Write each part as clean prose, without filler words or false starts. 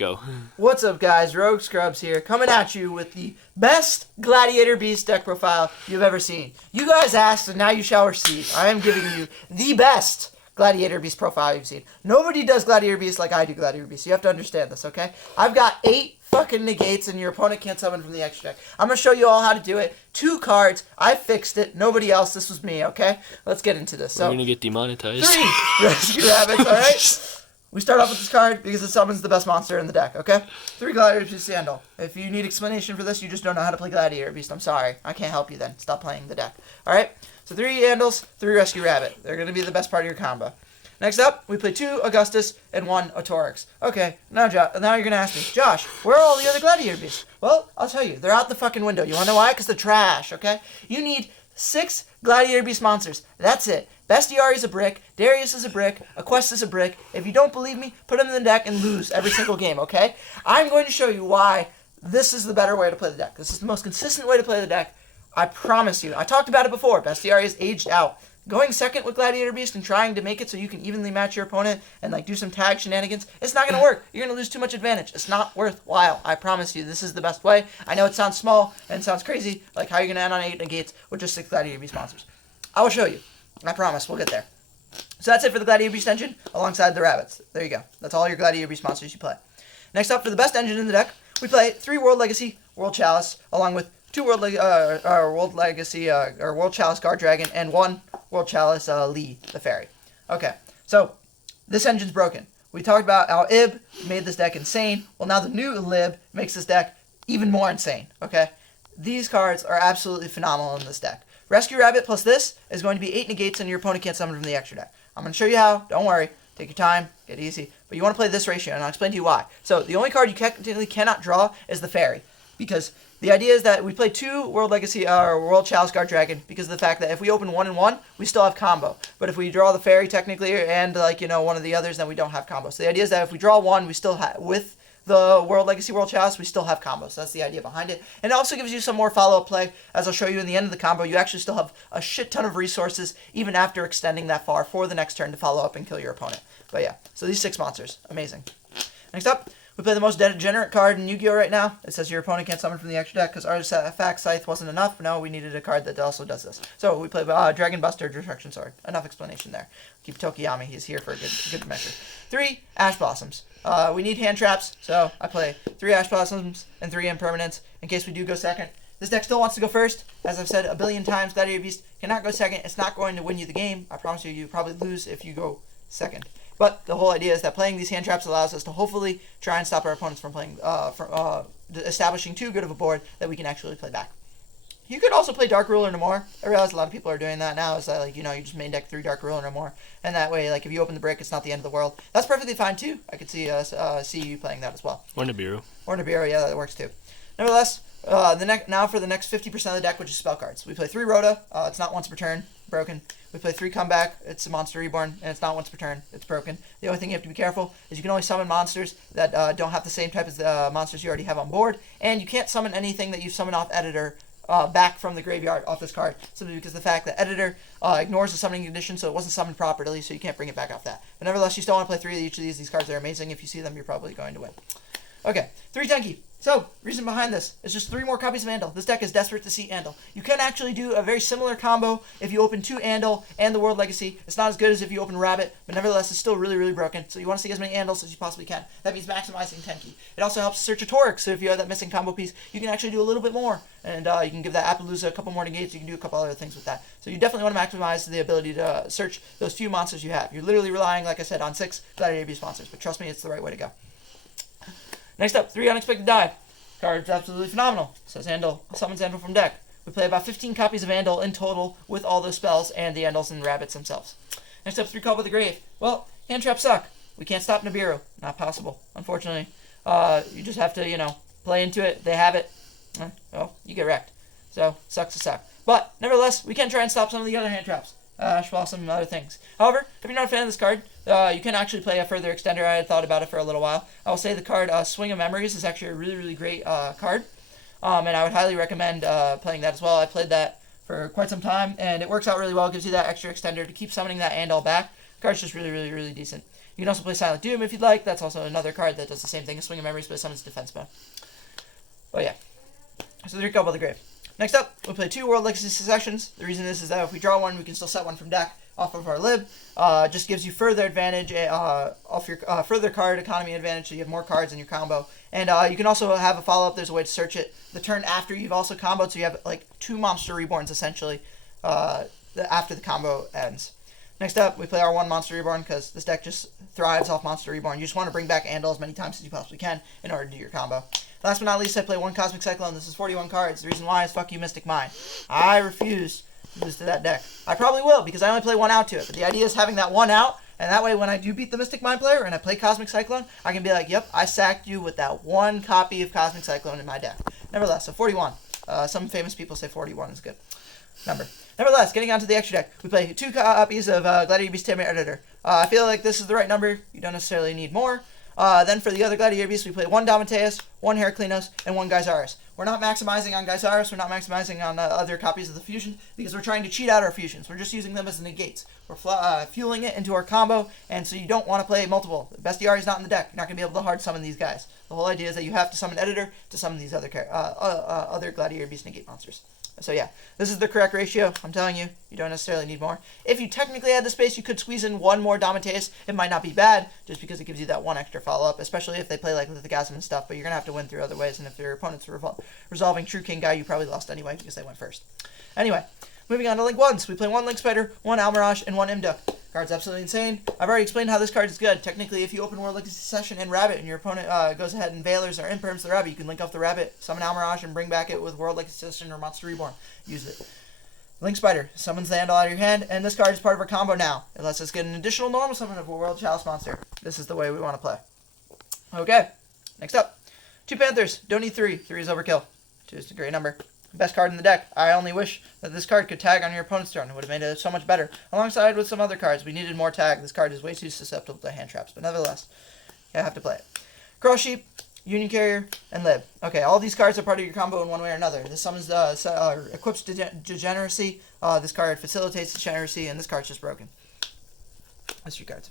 go. What's up, guys? Rogue Scrubs here, coming at you with the best Gladiator Beast deck profile you've ever seen. You guys asked, and now you shall receive. I am giving you the best Gladiator Beast profile you've seen. Nobody does Gladiator Beast like I do Gladiator Beast. You have to understand this, okay? I've got 8 fucking negates, and your opponent can't summon from the extra deck. I'm going to show you all how to do it. 2 cards. I fixed it. Nobody else. This was me, okay? Let's get into this. We're going to get demonetized. 3 Rescue Rabbits, alright? We start off with this card because it summons the best monster in the deck, okay? 3 Gladiator Beast Sandal. If you need explanation for this, you just don't know how to play Gladiator Beast. I'm sorry. I can't help you then. Stop playing the deck. Alright? So 3 Andals, 3 Rescue Rabbit. They're going to be the best part of your combo. Next up, we play 2 Augustus and 1 Autorix. Okay, now you're going to ask me, Josh, where are all the other Gladiator Beasts? Well, I'll tell you. They're out the fucking window. You want to know why? Because they're trash, okay? You need 6 Gladiator Beast monsters. That's it. Bestiary is a brick. Darius is a brick. Aquest is a brick. If you don't believe me, put them in the deck and lose every single game, okay? I'm going to show you why this is the better way to play the deck. This is the most consistent way to play the deck. I promise you. I talked about it before. Bestiary is aged out. Going second with Gladiator Beast and trying to make it so you can evenly match your opponent and like do some tag shenanigans, it's not going to work. You're going to lose too much advantage. It's not worthwhile. I promise you, this is the best way. I know it sounds small and sounds crazy, like how you're going to end on 8 negates with just 6 Gladiator Beast monsters. I will show you. I promise. We'll get there. So that's it for the Gladiator Beast engine alongside the rabbits. There you go. That's all your Gladiator Beast monsters you play. Next up, for the best engine in the deck, we play 3 World Legacy, World Chalice, along with 2 World Legacy, or World Chalice Guard Dragon, and 1 World Chalice Lee, the Fairy. Okay, so this engine's broken. We talked about how Ib made this deck insane. Well, now the new Lib makes this deck even more insane, okay? These cards are absolutely phenomenal in this deck. Rescue Rabbit plus this is going to be 8 negates, and your opponent can't summon from the extra deck. I'm going to show you how. Don't worry. Take your time. Get easy. But you want to play this ratio, and I'll explain to you why. So the only card you technically cannot draw is the Fairy, because the idea is that we play 2 World Legacy or World Chalice Guard Dragon because of the fact that if we open 1 and 1, we still have combo. But if we draw the Fairy technically and one of the others, then we don't have combo. So the idea is that if we draw 1, we still have with the World Legacy World Chalice, we still have combos. So that's the idea behind it. And it also gives you some more follow-up play. As I'll show you in the end of the combo, you actually still have a shit ton of resources even after extending that far for the next turn to follow up and kill your opponent. But yeah, so these 6 monsters, amazing. Next up, we play the most degenerate card in Yu-Gi-Oh! Right now. It says your opponent can't summon from the extra deck because Artifact Scythe wasn't enough. No, we needed a card that also does this. So we play Dragon Buster, Destruction Sword. Enough explanation there. Keep Tokiyami. He's here for a good measure. 3 Ash Blossoms. We need hand traps, so I play 3 Ash Blossoms and 3 Impermanents in case we do go second. This deck still wants to go first. As I've said a billion times, Gladiator Beast cannot go second. It's not going to win you the game. I promise you, you probably lose if you go second. But the whole idea is that playing these hand traps allows us to hopefully try and stop our opponents from playing, establishing too good of a board that we can actually play back. You could also play Dark Ruler no more. I realize a lot of people are doing that now. Is that you just main deck 3 Dark Ruler no more, and that way, if you open the brick, it's not the end of the world. That's perfectly fine too. I could see you playing that as well. Or Nibiru. Or Nibiru, yeah, that works too. Nevertheless, now for the next 50% of the deck, which is spell cards. We play 3 Rhoda. It's not once per turn. Broken. We play 3 Comeback. It's a Monster Reborn, and it's not once per turn. It's broken. The only thing you have to be careful is you can only summon monsters that don't have the same type as the monsters you already have on board, and you can't summon anything that you summon off Editor back from the graveyard off this card, simply because the fact that Editor ignores the summoning condition, so it wasn't summoned properly, so you can't bring it back off that. But nevertheless, you still want to play 3 of each of these. These cards are amazing. If you see them, you're probably going to win. Okay, 3 Tenki. So, reason behind this is just 3 more copies of Andal. This deck is desperate to see Andal. You can actually do a very similar combo if you open 2 Andal and the World Legacy. It's not as good as if you open Rabbit, but nevertheless, it's still really, really broken. So you want to see as many Andals as you possibly can. That means maximizing Tenki. It also helps search a Torix, so if you have that missing combo piece, you can actually do a little bit more. And you can give that Appaloosa a couple more negates. You can do a couple other things with that. So you definitely want to maximize the ability to search those few monsters you have. You're literally relying, like I said, on 6 Gladiator Beast monsters, but trust me, it's the right way to go. Next up, 3 Unexpected Dive. Card's absolutely phenomenal. Says Andal, summons Andal from deck. We play about 15 copies of Andal in total with all those spells and the Andals and Rabbits themselves. Next up, 3 Call with the Grave. Well, hand traps suck. We can't stop Nibiru. Not possible, unfortunately. You just have to, play into it. They have it. Well, you get wrecked. So, sucks to suck. But, nevertheless, we can try and stop some of the other hand traps. Ash Blossom and other things. However, if you're not a fan of this card, you can actually play a further extender. I had thought about it for a little while. I will say the card Swing of Memories is actually a really, really great card. And I would highly recommend playing that as well. I played that for quite some time, and it works out really well. It gives you that extra extender to keep summoning that Andal back. The card's just really, really, really decent. You can also play Silent Doom if you'd like. That's also another card that does the same thing as Swing of Memories, but it summons defense mode. Oh yeah. So there you go, the grave. Next up, we play 2 World Legacy Successions. The reason is that if we draw one, we can still set one from deck off of our lib. Just gives you further advantage off your further card economy advantage, so you have more cards in your combo. And you can also have a follow-up. There's a way to search it the turn after you've also comboed, so you have like 2 Monster Reborns essentially after the combo ends. Next up, we play our 1 Monster Reborn because this deck just thrives off Monster Reborn. You just want to bring back Andal as many times as you possibly can in order to do your combo. Last but not least, I play 1 Cosmic Cyclone. This is 41 cards. The reason why is fuck you, Mystic Mind. I refuse to lose to that deck. I probably will because I only play 1 out to it. But the idea is having that 1 out, and that way when I do beat the Mystic Mind player and I play Cosmic Cyclone, I can be like, yep, I sacked you with that 1 copy of Cosmic Cyclone in my deck. Nevertheless, so 41. Some famous people say 41 is a good number. Nevertheless, getting on to the extra deck, we play 2 copies of Gladiator Beast Tamer Editor. I feel like this is the right number. You don't necessarily need more. Then for the other Gladiator Beasts, we play 1 Dominteus, 1 Heraclinos, and 1 Geysaris. We're not maximizing on Geysaris, we're not maximizing on other copies of the fusion, because we're trying to cheat out our fusions. We're just using them as negates. We're fueling it into our combo, and so you don't want to play multiple. The Bestiary is not in the deck. You're not going to be able to hard summon these guys. The whole idea is that you have to summon Editor to summon these other Gladiator Beast negate monsters. So yeah, this is the correct ratio. I'm telling you, you don't necessarily need more. If you technically had the space, you could squeeze in 1 more Dominteus. It might not be bad, just because it gives you that 1 extra follow-up, especially if they play like Lithogasm and stuff, but you're going to have to win through other ways, and if your opponent's resolving True King guy, you probably lost anyway, because they went first. Anyway, moving on to Link 1s. We play 1 Link Spider, 1 Almirage, and 1 Imduk. Card's absolutely insane. I've already explained how this card is good. Technically, if you open World Legacy Succession and Rabbit, and your opponent goes ahead and Veilers or imperms the Rabbit, you can link off the Rabbit, summon Almirage, and bring back it with World Legacy Succession or Monster Reborn. Use it. Link Spider summons the Andal out of your hand, and this card is part of our combo now. It lets us get an additional normal summon of a World Chalice monster. This is the way we want to play. Okay, next up. 2 Panthers. Don't need 3. 3 is overkill. 2 is a great number. Best card in the deck. I only wish that this card could tag on your opponent's turn. It would have made it so much better. Alongside with some other cards, we needed more tag. This card is way too susceptible to hand traps, but nevertheless, you have to play it. Cross Sheep, Union Carrier, and Lib. Okay, all these cards are part of your combo in one way or another. This summons equips Degeneracy. This card facilitates Degeneracy, and this card's just broken. That's 3 cards.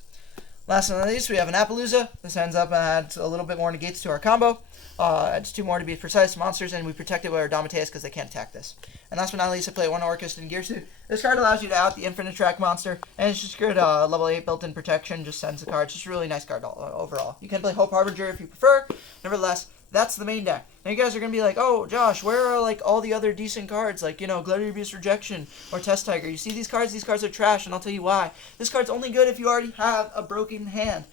Last but not least, we have an Appaloosa. This ends up and adds a little bit more negates to our combo. Adds 2 more to be precise monsters, and we protect it with our Dominteus because they can't attack this. And last but not least, I play 1 Orcust and Gear Suit. This card allows you to out the Infinite Track monster, and it's just good level 8 built-in protection, just sends the card. It's just a really nice card overall. You can play Hope Harbinger if you prefer. Nevertheless, that's the main deck. Now you guys are going to be like, oh, Josh, where are like all the other decent cards? Like, you know, Gladiator Beast Rejection or Test Tiger. You see these cards are trash, and I'll tell you why. This card's only good if you already have a broken hand.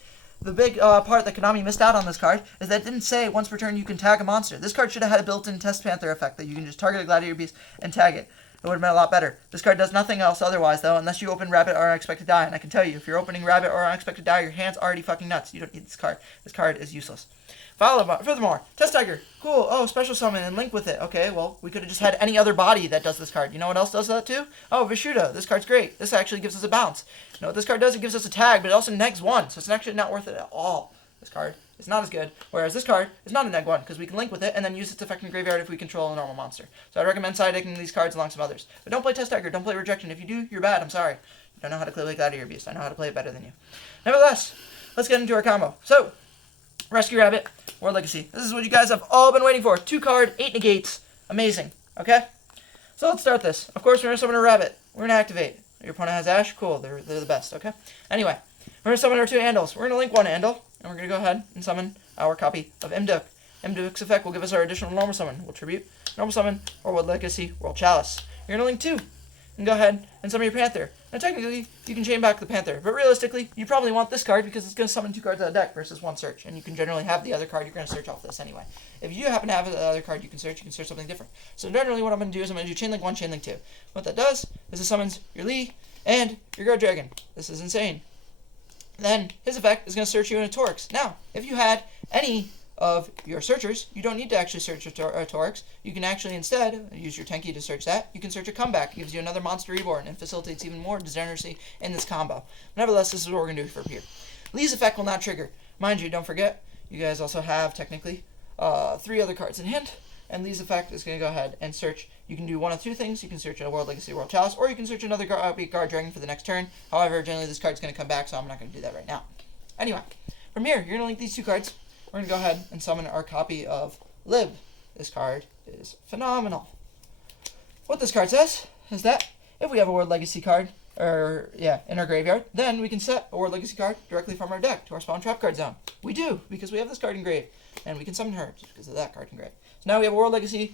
The big part that Konami missed out on this card is that it didn't say once per turn you can tag a monster. This card should have had a built-in Test Panther effect that you can just target a Gladiator Beast and tag it. It would have been a lot better. This card does nothing else otherwise, though, unless you open Rabbit or Unexpected Die. And I can tell you, if you're opening Rabbit or Unexpected Die, your hand's already fucking nuts. You don't need this card. This card is useless. Furthermore, Test Tiger. Cool. Oh, special summon and link with it. Okay, well, we could have just had any other body that does this card. You know what else does that too? Oh, Vishuda. This card's great. This actually gives us a bounce. You know what this card does? It gives us a tag, but it also negs 1, so it's actually not worth it at all. This card is not as good, whereas this card is not a neg 1, because we can link with it and then use its effect in graveyard if we control a normal monster. So I'd recommend side decking these cards along some others. But don't play Test Tiger, don't play Rejection. If you do, you're bad, I'm sorry. You don't know how to play like Gladiator Beast. I know how to play it better than you. Nevertheless, let's get into our combo. So, Rescue Rabbit, World Legacy. This is what you guys have all been waiting for. 2 card, 8 negates. Amazing. Okay? So let's start this. Of course, we're going to summon a Rabbit. We're going to activate. Your opponent has Ash? Cool, they're the best, okay? Anyway, we're going to summon our 2 Andals. We're going to link 1 Andal, and we're going to go ahead and summon our copy of Imduk. Imduk's effect will give us our additional normal summon. We'll tribute, normal summon, or World Legacy, World Chalice. You're going to link 2, and go ahead and summon your Panther. Now technically, you can chain back the Panther, but realistically, you probably want this card because it's going to summon 2 cards out of the deck versus 1 search, and you can generally have the other card you're going to search off this anyway. If you happen to have the other card you can search something different. So generally what I'm going to do is I'm going to do Chain Link 1, Chain Link 2. What that does is it summons your Lee and your Guard Dragon. This is insane. Then his effect is going to search you in a Torx. Now, if you had any of your searchers, you don't need to actually search a Torx. You can actually instead use your Tenki to search that. You can search a Comeback. It gives you another Monster Reborn and facilitates even more Degeneracy in this combo. Nevertheless, this is what we're going to do from here. Lee's effect will not trigger. Mind you, don't forget, you guys also have technically 3 other cards in hand. And Lee's effect is going to go ahead and search. You can do one of 2 things. You can search a World Legacy, World Chalice, or you can search another Guard Dragon for the next turn. However, generally this card's going to come back, so I'm not going to do that right now. Anyway, from here, you're going to link these 2 cards. We're going to go ahead and summon our copy of Lib. This card is phenomenal. What this card says is that if we have a World Legacy card, in our graveyard, then we can set a World Legacy card directly from our deck to our Spawn Trap card zone. We do, because we have this card engraved, and we can summon her just because of that card engraved. So now we have a World Legacy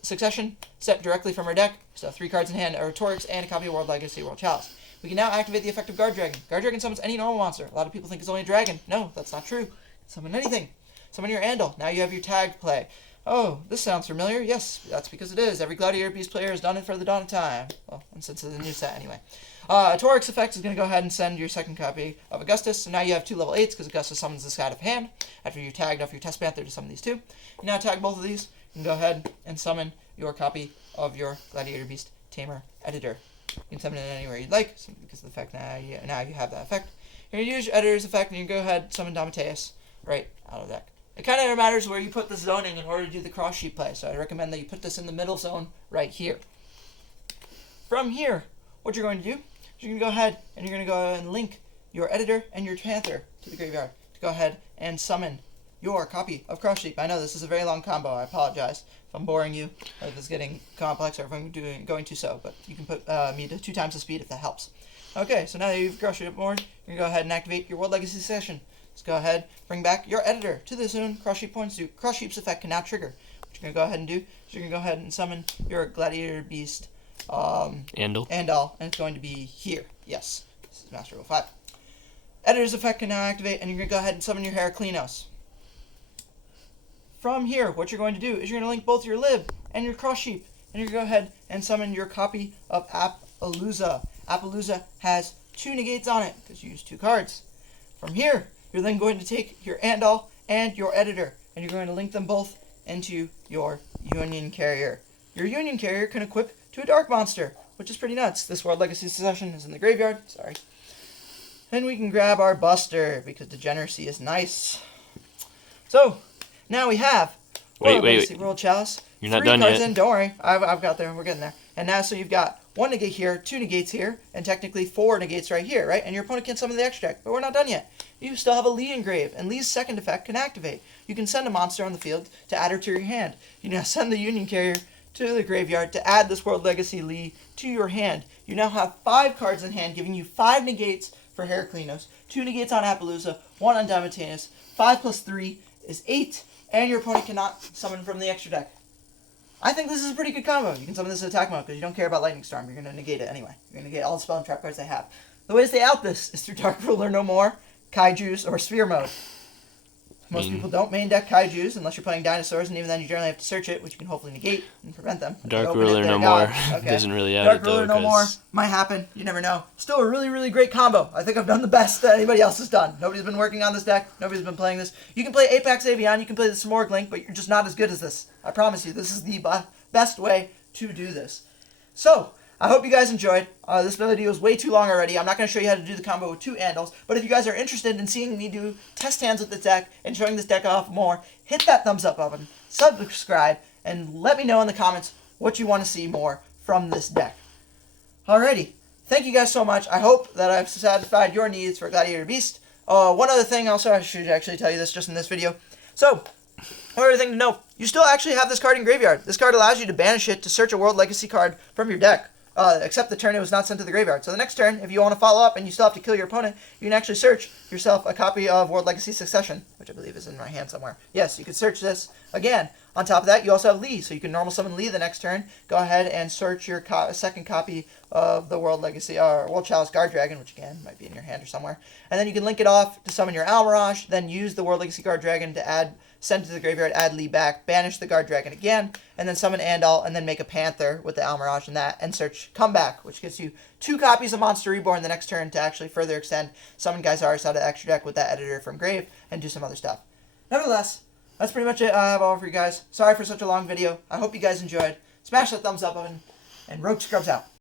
Succession set directly from our deck. So 3 cards in hand, a Rhetorix, and a copy of World Legacy World Chalice. We can now activate the effect of Guard Dragon. Guard Dragon summons any normal monster. A lot of people think it's only a dragon. No, that's not true. Summon anything. Summon your Andal. Now you have your tag play. Oh, this sounds familiar. Yes, that's because it is. Every Gladiator Beast player has done it for the dawn of time. Well, and since it's a new set anyway. A Torix effect is going to go ahead and send your 2nd copy of Augustus. So now you have 2 level 8s because Augustus summons this out of hand after you tagged off your Test Panther to summon these 2. You now tag both of these. You can go ahead and summon your copy of your Gladiator Beast Tamer Editor. You can summon it anywhere you'd like because of the fact now you have that effect. You're going to use your Editor's effect and you can go ahead and summon Dominateus right out of the deck. It kind of matters where you put the zoning in order to do the cross sheet play, so I recommend that you put this in the middle zone right here. From here, what you're going to do is you're going to go ahead and you're going to go and link your Editor and your Panther to the graveyard to go ahead and summon your copy of Cross Sheep. I know this is a very long combo. I apologize if I'm boring you, or if it's getting complex, or if I'm going too so, but you can put me to 2 times the speed if that helps. Okay, so now that you've Cross Sheep board, you're going to go ahead and activate your World Legacy Session. Let's go ahead, bring back your Editor to the zone. Cross Sheep points to Cross Sheep's effect can now trigger. What you're going to go ahead and do is you're going to go ahead and summon your Gladiator Beast Andal, and it's going to be here. Yes, this is Master Rule 5. Editor's effect can now activate, and you're going to go ahead and summon your Heraclinos. From here, what you're going to do is you're going to link both your Lib and your Cross Sheep, and you're going to go ahead and summon your copy of Appaloosa. Appaloosa has 2 negates on it because you used 2 cards. From here, you're then going to take your Andal and your Editor, and you're going to link them both into your Union Carrier. Your Union Carrier can equip to a Dark Monster, which is pretty nuts. This World Legacy Succession is in the graveyard. Sorry. And we can grab our Buster, because Degeneracy is nice. So, now we have Wait. World Chalice. You're not 3 done cards yet. in. Don't worry. I've got there. We're getting there. And now, so you've got 1 negate here, 2 negates here, and technically 4 negates right here, right? And your opponent can summon the extra deck, but we're not done yet. You still have a Lee engraved, and Lee's 2nd effect can activate. You can send a monster on the field to add her to your hand. You now send the Union Carrier to the graveyard to add this World Legacy Lee to your hand. You now have 5 cards in hand, giving you 5 negates for Heraclinos, 2 negates on Appaloosa, 1 on Dominateus. 5 plus 3 is 8, and your opponent cannot summon from the extra deck. I think this is a pretty good combo. You can summon this in attack mode because you don't care about Lightning Storm. You're going to negate it anyway. You're going to negate all the spell and trap cards they have. The way to stay out this is through Dark Ruler No More, Kaijus, or Sphere mode. Most people don't main deck Kaijus unless you're playing dinosaurs, and even then you generally have to search it, which you can hopefully negate and prevent them. Dark Ruler No More doesn't really add Dark it, though. Ruler No More might happen. You never know. Still a really, really great combo. I think I've done the best that anybody else has done. Nobody's been working on this deck. Nobody's been playing this. You can play Apex Avion. You can play the Smorg Link, but you're just not as good as this. I promise you. This is the best way to do this. So, I hope you guys enjoyed. This video is way too long already. I'm not going to show you how to do the combo with 2 Andals, but if you guys are interested in seeing me do test hands with this deck and showing this deck off more, hit that thumbs up button, subscribe, and let me know in the comments what you want to see more from this deck. Alrighty. Thank you guys so much. I hope that I've satisfied your needs for Gladiator Beast. One other thing also, I should actually tell you this just in this video. So, one other thing to know, you still actually have this card in graveyard. This card allows you to banish it to search a World Legacy card from your deck. Except the turn it was not sent to the graveyard. So the next turn, if you want to follow up and you still have to kill your opponent, you can actually search yourself a copy of World Legacy Succession, which I believe is in my hand somewhere. Yes, you can search this again. On top of that, you also have Lee, so you can normal summon Lee the next turn. Go ahead and search your 2nd copy of the World Legacy, World Chalice Guard Dragon, which again might be in your hand or somewhere. And then you can link it off to summon your Almirage, then use the World Legacy Guard Dragon to send to the graveyard, add Lee back, banish the Guard Dragon again, and then summon Andal, and then make a Panther with the Almirage and search Comeback, which gives you 2 copies of Monster Reborn the next turn to actually further extend, summon Geysaris out of the extra deck with that Editor from Grave, and do some other stuff. Nevertheless, that's pretty much it I have all for you guys. Sorry for such a long video. I hope you guys enjoyed. Smash that thumbs up button, and Rogue Scrubs out.